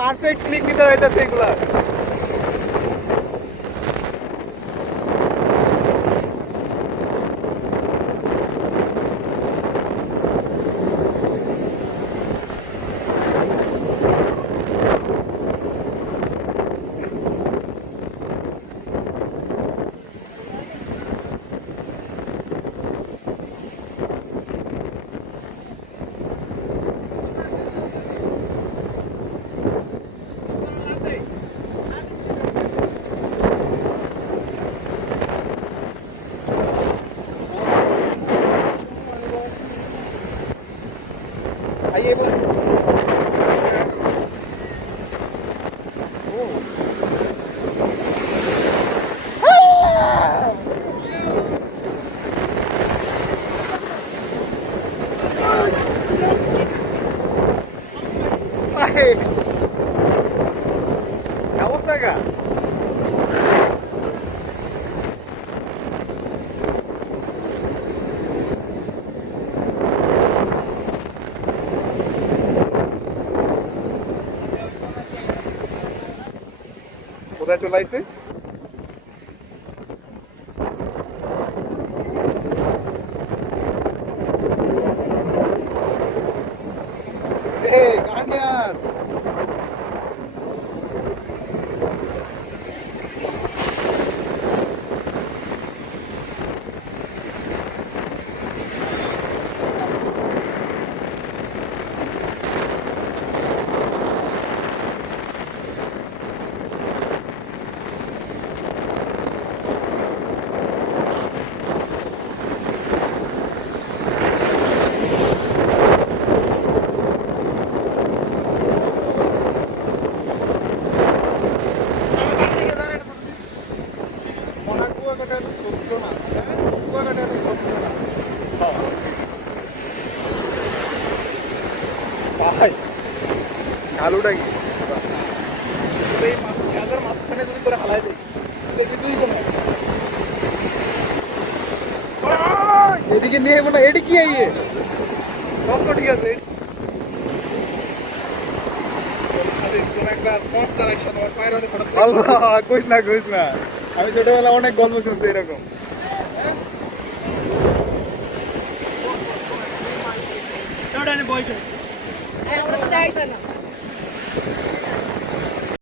Perfect click দিতে হইতাছে এগুলা। आइए क्या अवस्था का কোথায় চলে আইছে কাহিয়ার ভাই কালোটা কি এই মাছের মাঝখানে যদি করে হালাই দেয় এদিকে নিয়ে মানে এটি কি আইয়ে সব তো ঠিক আছে কইস না আমি ছোটবেলা অনেক গল্প শুনছি এরকম বই